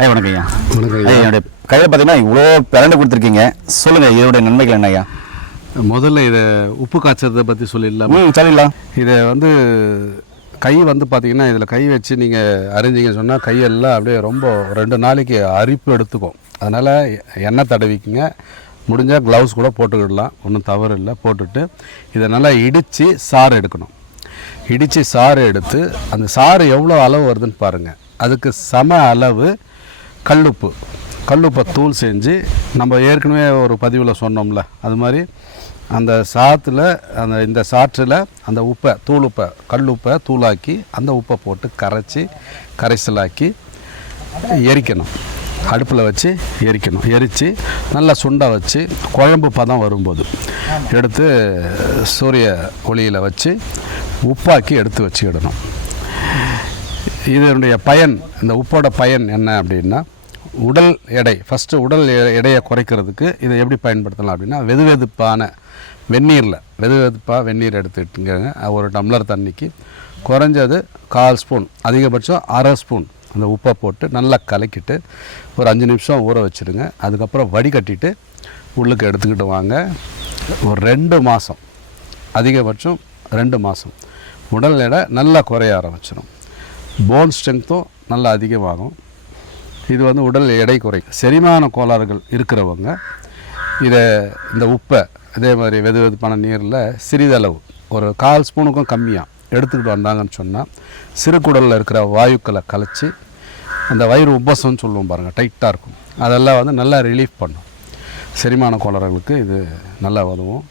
ஐயா வணக்கம் ஐயா. வணக்கம் ஐயா, என்னுடைய கையில் பார்த்தீங்கன்னா இவ்வளோ பிரண்டை கொடுத்துருக்கீங்க. சொல்லுங்கள் இதோடைய நன்மைகள் என்ன ஐயா? முதல்ல இதை உப்பு காய்ச்சறதை பற்றி சொல்லிடலாம். சொல்லிடலாம். இதை கை பார்த்தீங்கன்னா இதில் கை வச்சு நீங்கள் அரிஞ்சிங்க சொன்னால் கையெல்லாம் அப்படியே ரொம்ப 2 நாளைக்கு அரிப்பு எடுத்துக்கும். அதனால் எண்ணெய் தடவிக்குங்க. முடிஞ்சால் க்ளவுஸ் கூட போட்டுக்கிடலாம், ஒன்றும் தவறு இல்லை. போட்டுட்டு இதை நல்லா இடித்து சாறு எடுக்கணும். இடித்து சாறு எடுத்து அந்த சாறு எவ்வளோ அளவு வருதுன்னு பாருங்கள். அதுக்கு சம அளவு கல்லுப்பை தூள் செஞ்சு நம்ம ஏற்கனவே ஒரு பதிவில் சொன்னோம்ல, அது மாதிரி அந்த சாத்தில் இந்த சாற்றில் அந்த கல்லுப்பை தூளாக்கி அந்த உப்பை போட்டு கரைசலாக்கி எரிக்கணும். அடுப்பில் வச்சு எரித்து நல்லா சுண்டாக வச்சு குழம்பு பதம் வரும்போது எடுத்து சூரிய ஒளியில் வச்சு உப்பாக்கி எடுத்து வச்சுக்கிடணும். இதனுடைய பயன், இந்த உப்போட பயன் என்ன அப்படின்னா, உடல் எடை உடல் எடையை குறைக்கிறதுக்கு இதை எப்படி பயன்படுத்தலாம் அப்படின்னா, வெதுவெதுப்பான வெந்நீர் எடுத்துக்கிட்டுங்க. ஒரு டம்ளர் தண்ணிக்கு குறைஞ்சது 1/4 ஸ்பூன், அதிகபட்சம் 1/2 ஸ்பூன் அந்த உப்பை போட்டு நல்லா கலக்கிட்டு ஒரு 5 நிமிஷம் ஊற வச்சுடுங்க. அதுக்கப்புறம் வடிகட்டிட்டு உள்ளுக்கு எடுத்துக்கிட்டு வாங்க. ஒரு 2 மாதம், அதிகபட்சம் 2 மாதம் உடல் எடை நல்லா குறைய ஆரம்பிச்சிடும். போன் ஸ்ட்ரென்த்தும் நல்லா அதிகமாகும். இது உடல் எடை குறைக்கும். செரிமான கோளாறுகள் இருக்கிறவங்க இந்த உப்பை இதே மாதிரி வெதுவெதுப்பான நீரில் சிறிதளவு ஒரு 1/4 ஸ்பூனுக்கும் கம்மியாக எடுத்துக்கிட்டு வந்தாங்கன்னு சொன்னால், சிறுகுடலில் இருக்கிற வாயுக்களை கலைச்சி அந்த வயிறு உப்பசம்னு சொல்லுவோம் பாருங்கள், டைட்டாக இருக்கும், அதெல்லாம் நல்லா ரிலீஃப் பண்ணும். செரிமான கோளாறுகளுக்கு இது நல்லா உதவும்.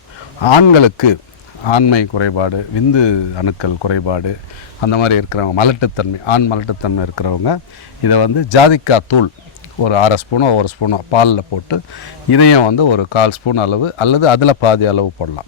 ஆண்களுக்கு ஆண்மை குறைபாடு, விந்து அணுக்கள் குறைபாடு அந்த மாதிரி இருக்கிறவங்க, ஆண் மலட்டுத்தன்மை இருக்கிறவங்க இதை ஜாதிக்காய் தூள் ஒரு 1/2 ஸ்பூனோ 1 ஸ்பூனோ பாலில் போட்டு இதையும் ஒரு 1/4 ஸ்பூன் அளவு அல்லது அதில் பாதி அளவு போடலாம்.